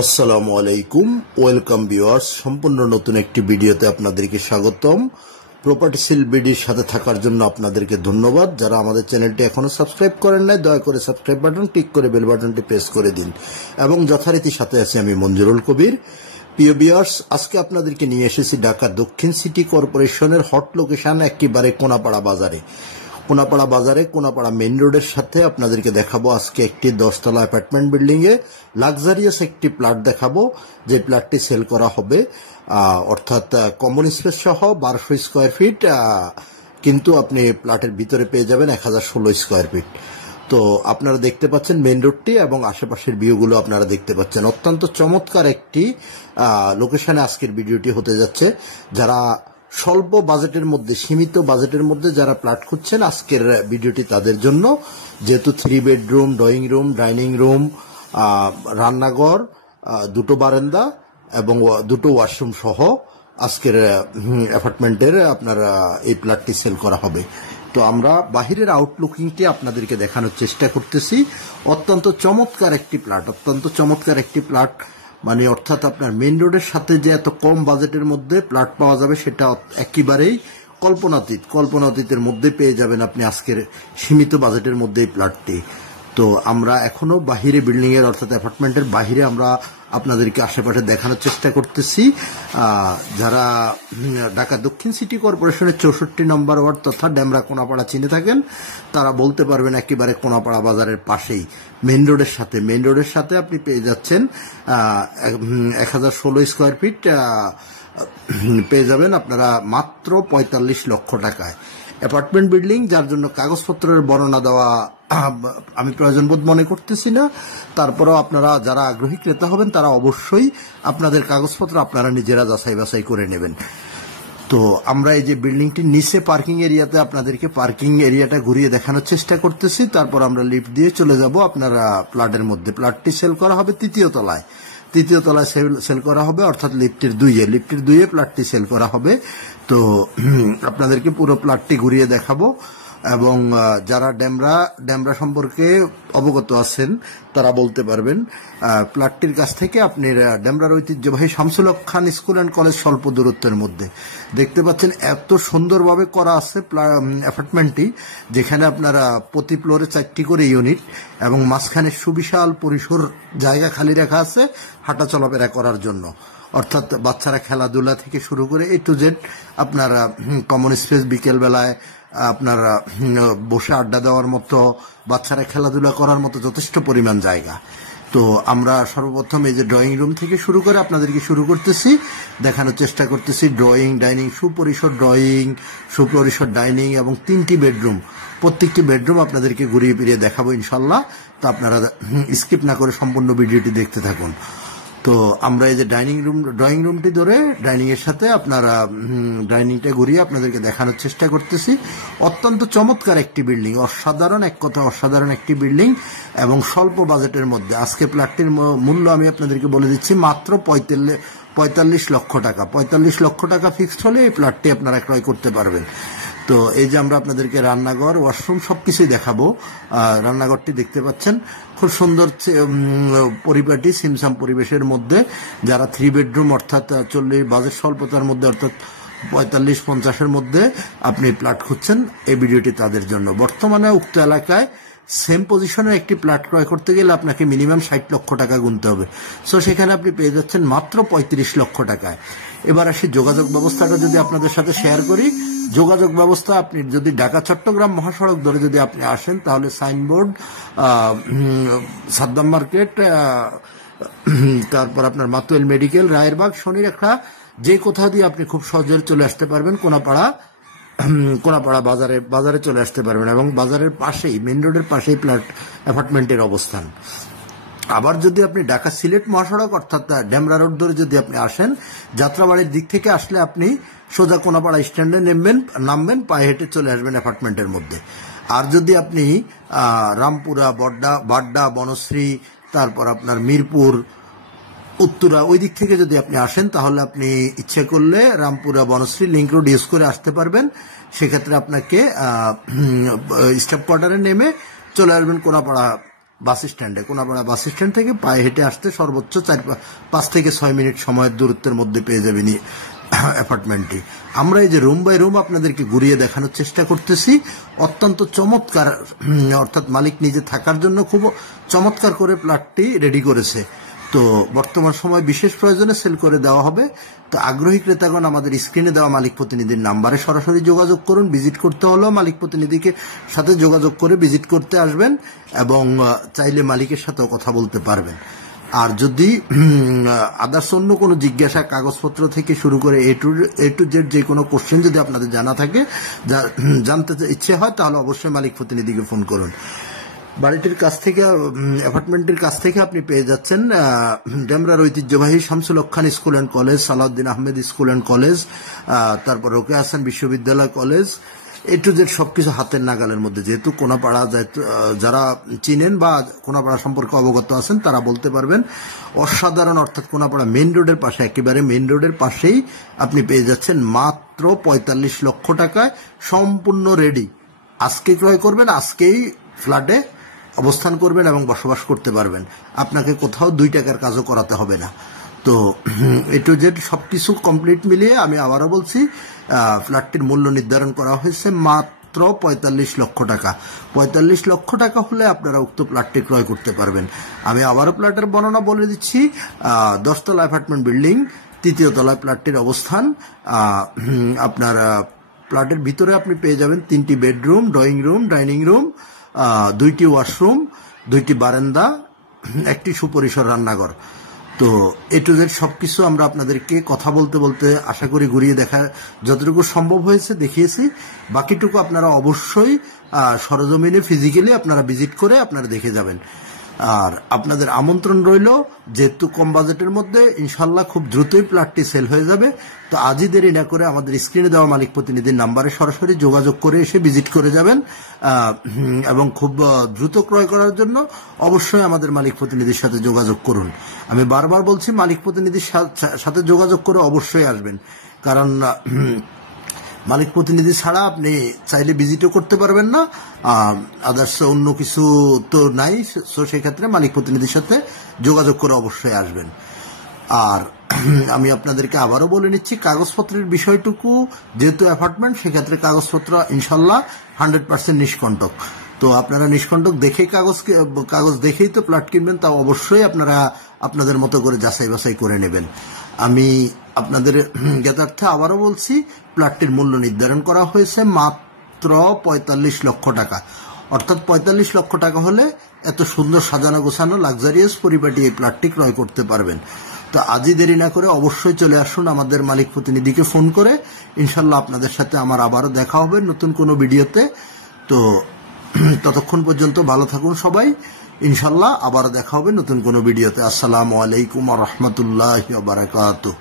আসসালামু আলাইকুম, welcome viewers. সম্পূর্ণ নতুন একটি ভিডিওতে আপনাদেরকে স্বাগতম। প্রপার্টি সেল বিডির সাথে থাকার জন্য আপনাদেরকে ধন্যবাদ। যারা আমাদের চ্যানেলটি এখনো সাবস্ক্রাইব করেন নাই, দয়া করে সাবস্ক্রাইব বাটন ক্লিক করে বেল বাটনটি প্রেস করে দিন। এবং যথারীতি সাথে আছি আমি মঞ্জুরুল কবির। প্রিয় ভিউয়ার্স, আজকে আপনাদেরকে নিয়ে এসেছি ঢাকা দক্ষিণ সিটি কর্পোরেশনের হট লোকেশন একেবারে কোনাপাড়া বাজারে। কোনাপাড়া মেইন রোডের সাথে আপনাদেরকে দেখাবো আজকে একটি 10 তলা অ্যাপার্টমেন্ট বিল্ডিং এ লাক্সারিয়াস একটি প্লট দেখাবো, যে প্লটটি সেল করা হবে, অর্থাৎ কমন স্পেস সহ 1200 স্কোয়ার ফিট, কিন্তু আপনি প্লটের ভিতরে পেয়ে যাবেন 1016 স্কোয়ার ফিট। তো আপনারা দেখতে পাচ্ছেন মেইন রোডটি এবং আশেপাশের ভিউগুলো আপনারা দেখতে পাচ্ছেন। অত্যন্ত চমৎকার একটি লোকেশনে আজকের ভিডিওটি হতে যাচ্ছে। যারা স্বল্প বাজেটের মধ্যে, সীমিত বাজেটের মধ্যে যারা প্লট খুঁজছেন, আজকের ভিডিওটি তাদের জন্য। যেহেতু 3 bedroom, drawing room, dining room, রান্নাঘর, 2টো বারান্দা এবং 2টো ওয়াশরুম সহ আজকের অ্যাপার্টমেন্টের আপনার এই প্লটটি সেল করা হবে। তো আমরা বাহিরের আউটলুকিংটি আপনাদেরকে দেখানোর চেষ্টা করতেছি। অত্যন্ত চমৎকার একটি প্লট, মানে অর্থাৎ আপনার মেইন রোডের সাথে যে এত কম বাজেটের মধ্যে প্লট পাওয়া যাবে সেটা একেবারেই কল্পনাতীতের মধ্যে পেয়ে যাবেন আপনি আজকের সীমিত বাজেটের মধ্যে এই প্লটটি। তো আমরা এখনো বাহিরে বিল্ডিং এর অর্থাৎ অ্যাপার্টমেন্টের বাহিরে আমরা আপনাদেরকে আশেপাশে দেখানোর চেষ্টা করতেছি। যারা ঢাকা দক্ষিণ সিটি কর্পোরেশনের 64 নম্বর ওয়ার্ড তথা ডেমরা কোনাপাড়া চিনে থাকেন, তারা বলতে পারবেন একেবারে কোনাপাড়া বাজারের পাশেই মেইন রোডের সাথে আপনি পেয়ে যাচ্ছেন 1016 স্কোয়ার ফিট পেয়ে যাবেন আপনারা মাত্র 45 লক্ষ টাকায়। অ্যাপার্টমেন্ট বিল্ডিং, যার জন্য কাগজপত্রের বর্ণনা দেওয়া আমি প্রয়োজনবোধ মনে করতেছি না। তারপরেও আপনারা যারা আগ্রহী ক্রেতা হবেন তারা অবশ্যই আপনাদের কাগজপত্র আপনারা নিজেরা যাচাই বাছাই করে নেবেন। তো আমরা এই যে বিল্ডিংটির নিচে পার্কিং এরিয়াতে আপনাদেরকে পার্কিং এরিয়াটা ঘুরিয়ে দেখানোর চেষ্টা করতেছি। তারপর আমরা লিফট দিয়ে চলে যাব আপনারা প্লটের মধ্যে। প্লটটি সেল করা হবে তৃতীয় তলায় সেল করা হবে, অর্থাৎ লিফটের দুইয়ে প্লটটি সেল করা হবে। তো আপনাদেরকে পুরো প্লটটি ঘুরিয়ে দেখাবো এবং যারা ডেমরা সম্পর্কে অবগত আছেন তারা বলতে পারবেন। প্লটটির কাছ থেকে আপনি ডেমরার ঐতিহ্যবাহী Shamsul Haque Khan school and college স্বল্প দূরত্বের মধ্যে দেখতে পাচ্ছেন। এত সুন্দরভাবে করা আছে অ্যাপার্টমেন্টটি, যেখানে আপনারা প্রতি ফ্লোরে 4টি করে ইউনিট এবং মাঝখানে সুবিশাল পরিসর জায়গা খালি রাখা আছে হাঁটা চলাফেরা করার জন্য। অর্থাৎ বাচ্চারা খেলাধুলা থেকে শুরু করে A to Z আপনারা কমন স্পেস, বিকেল বেলায় আপনারা বসে আড্ডা দেওয়ার মতো, বাচ্চারা খেলাধুলা করার মতো যথেষ্ট পরিমাণ জায়গা। তো আমরা সর্বপ্রথম এই যে ড্রয়িং রুম থেকে শুরু করে আপনাদেরকে দেখানোর চেষ্টা করতেছি। ডাইনিং, সুপরিসর ডাইনিং এবং 3টি বেডরুম। প্রত্যেকটি বেডরুম আপনাদেরকে ঘুরিয়ে ফিরিয়ে দেখাবো ইনশাল্লাহ। তো আপনারা স্কিপ না করে সম্পূর্ণ ভিডিওটি দেখতে থাকুন। তো আমরা এই যে ড্রয়িং রুমটি ধরে ডাইনিং এর সাথে আপনারা ডাইনিংটা ঘুরিয়ে আপনাদেরকে দেখানোর চেষ্টা করতেছি। অত্যন্ত চমৎকার একটি বিল্ডিং, অসাধারণ একটি বিল্ডিং এবং স্বল্প বাজেটের মধ্যে। আজকে প্লটটির মূল্য আমি আপনাদেরকে বলে দিচ্ছি মাত্র 45 লক্ষ টাকা। 45 লক্ষ টাকা ফিক্সড হলে এই প্লটটি আপনারা ক্রয় করতে পারবেন। তো এই যে আমরা আপনাদেরকে রান্নাঘর, ওয়াশরুম সবকিছুই দেখাবো। রান্নাঘরটি দেখতে পাচ্ছেন, খুব সুন্দর পরিপাটি সিমসাম পরিবেশের মধ্যে। যারা 3 বেডরুম অর্থাৎ 40 বাজেট স্বল্পতার মধ্যে অর্থাৎ 45-50-এর মধ্যে আপনি প্লট খুঁজছেন, এই ভিডিওটি তাদের জন্য। বর্তমানে উক্ত এলাকায় সেম পজিশনের একটি প্লট ক্রয় করতে গেলে আপনাকে মিনিমাম 60 লক্ষ টাকা গুনতে হবে। সো সেখানে আপনি পেয়ে যাচ্ছেন মাত্র 35 লক্ষ টাকায়। এবার আসি যোগাযোগ ব্যবস্থাটা যদি আপনাদের সাথে শেয়ার করি। যোগাযোগ ব্যবস্থা, আপনি যদি ঢাকা চট্টগ্রাম মহাসড়ক ধরে যদি আপনি আসেন, তাহলে সাইনবোর্ড, সাদ্দাম মার্কেট, তারপর আপনার মাতুয়েল মেডিকেল, রায়েরবাগ, শনিরেখা, যে কোথাও দিয়ে আপনি খুব সহজে চলে আসতে পারবেন। কোনাপাড়া বাজারে চলে আসতে পারবেন এবং বাজারের পাশেই, মেইন রোডের পাশেই অ্যাপার্টমেন্টের অবস্থান। আবার যদি আপনি ঢাকা সিলেট মহাসড়ক অর্থাৎ ডেমরা রোড ধরে যদি আপনি আসেন, যাত্রাবাড়ির দিক থেকে আসলে আপনি সোজা কোনাপাড়া স্ট্যান্ডে নামবেন, পায়ে হেঁটে চলে আসবেন অ্যাপার্টমেন্টের মধ্যে। আর যদি আপনি রামপুরা, বাড্ডা, বনশ্রী, তারপর আপনার মিরপুর, উত্তরা, ওই দিক থেকে যদি আপনি আসেন, তাহলে আপনি ইচ্ছে করলে Rampura, Banasree link road use করে আসতে পারবেন। সেক্ষেত্রে আপনাকে স্টাফ কোয়ার্টারে নেমে চলে আসবেন কোনাপাড়া বাস স্ট্যান্ডে, কোনাপাড়া বাস স্ট্যান্ড থেকে পায়ে হেঁটে আসতে সর্বোচ্চ 5 থেকে 6 মিনিট সময়ের দূরত্বের মধ্যে পেয়ে যাবেন অ্যাপার্টমেন্টটি। আমরা এই যে রুম বাই রুম আপনাদেরকে ঘুরিয়ে দেখানোর চেষ্টা করতেছি। অত্যন্ত চমৎকার, অর্থাৎ মালিক নিজে থাকার জন্য খুব চমৎকার করে প্লটটি রেডি করেছে। তো বর্তমান সময় বিশেষ প্রয়োজনে সেল করে দেওয়া হবে। তো আগ্রহী ক্রেতাগণ আমাদের স্ক্রিনে দেওয়া মালিক প্রতিনিধির নাম্বারে সরাসরি যোগাযোগ করুন। ভিজিট করতে হলেও মালিক প্রতিনিধিকে সাথে যোগাযোগ করে ভিজিট করতে আসবেন এবং চাইলে মালিকের সাথেও কথা বলতে পারবেন। আর যদি আদার্স অন্য কোনো জিজ্ঞাসা, কাগজপত্র থেকে শুরু করে এ টু জেড যে কোনো কোশ্চেন যদি আপনাদের জানা থাকে, জানতে ইচ্ছে হয়, তাহলে অবশ্যই মালিক প্রতিনিধিকে ফোন করুন। বাড়িটির কাছ থেকে, অ্যাপার্টমেন্টের কাছ থেকে আপনি পেয়ে যাচ্ছেন ডেমরার ঐতিহ্যবাহী Shamsul Haque Khan school and college, Salauddin Ahmed school and college, তারপর রোকেয়া হাসান বিশ্ববিদ্যালয় কলেজ, এ টু জেড সবকিছু হাতের নাগালের মধ্যে। যেহেতু কোনাপাড়া, যারা চিনেন বা কোনাপাড়া সম্পর্কে অবগত আছেন তারা বলতে পারবেন, অসাধারণ, অর্থাৎ কোনাপাড়া মেইন রোডের পাশে, একেবারে মেইন রোডের পাশেই আপনি পেয়ে যাচ্ছেন মাত্র 45 লক্ষ টাকায় সম্পূর্ণ রেডি। আজকে ক্রয় করবেন, আজকেই ফ্ল্যাটে অবস্থান করবেন এবং বসবাস করতে পারবেন। আপনাকে কোথাও 2 টাকার কাজও করাতে হবে না। তো এ টু জেড সবকিছু কমপ্লিট মিলিয়ে আমি আবারও বলছি, ফ্ল্যাটটির মূল্য নির্ধারণ করা হয়েছে মাত্র 45 লক্ষ টাকা। 45 লক্ষ টাকা হলে আপনারা উক্ত ফ্ল্যাটটি ক্রয় করতে পারবেন। আমি আবারও ফ্ল্যাটের বর্ণনা বলে দিচ্ছি। 10 তলা অ্যাপার্টমেন্ট বিল্ডিং, 3য় তলায় ফ্ল্যাটটির অবস্থান। আপনার ফ্ল্যাটের ভিতরে আপনি পেয়ে যাবেন 3টি bedroom, drawing room, dining room, 2টি ওয়াশরুম, 2টি বারান্দা, 1টি সুপরিসর রান্নাঘর। তো এ টু জেড সবকিছু আমরা আপনাদেরকে কথা বলতে বলতে আশা করি ঘুরিয়ে দেখা যতটুকু সম্ভব হয়েছে দেখিয়েছি। বাকিটুকু আপনারা অবশ্যই সরজমিনে ফিজিক্যালি আপনারা ভিজিট করে আপনারা দেখে যাবেন। আর আপনাদের আমন্ত্রণ রইল, যেহেতু কম বাজেটের মধ্যে ইনশাল্লাহ খুব দ্রুতই প্লটটি সেল হয়ে যাবে। তো আজই দেরি না করে আমাদের স্ক্রিনে দেওয়া মালিক প্রতিনিধির নাম্বারে সরাসরি যোগাযোগ করে এসে ভিজিট করে যাবেন এবং খুব দ্রুত ক্রয় করার জন্য অবশ্যই আমাদের মালিক প্রতিনিধির সাথে যোগাযোগ করুন। আমি বারবার বলছি, মালিক প্রতিনিধির সাথে যোগাযোগ করে অবশ্যই আসবেন, কারণ মালিক প্রতিনিধি ছাড়া আপনি চাইলে ভিজিটও করতে পারবেন না, আদার্স অন্য কিছু তো নাই। সো সেক্ষেত্রে মালিক প্রতিনিধির সাথে যোগাযোগ করে অবশ্যই আসবেন। আর আমি আপনাদেরকে আবারও বলে নিচ্ছি, কাগজপত্রের বিষয়টুকু, যেহেতু অ্যাপার্টমেন্ট, সেক্ষেত্রে কাগজপত্র ইনশাল্লাহ 100% নিষ্কণ্টক। তো আপনারা নিষ্কণ্টক দেখে কাগজ দেখেই তো প্লট কিনবেন, তা অবশ্যই আপনারা আপনাদের মতো করে যাচাই বাছাই করে নেবেন। আমি আপনাদের জ্ঞাতার্থে আবারও বলছি, প্লটটির মূল্য নির্ধারণ করা হয়েছে মাত্র 45 লক্ষ টাকা। অর্থাৎ 45 লক্ষ টাকা হলে এত সুন্দর সাজানো গোছানো লাক্সারিয়াস পরিপাটি এই প্লটটি ক্রয় করতে পারবেন। তো আজই দেরি না করে অবশ্যই চলে আসুন আমাদের মালিক প্রতিনিধিকে ফোন করে। ইনশাল্লাহ আপনাদের সাথে আমার আবারও দেখা হবে নতুন কোনো ভিডিওতে। তো ততক্ষণ পর্যন্ত ভালো থাকুন সবাই। ইনশাল্লাহ আবার দেখা হবে নতুন কোনো ভিডিওতে। আসসালামু আলাইকুম ওয়া রাহমাতুল্লাহি ওয়া বারাকাতুহু।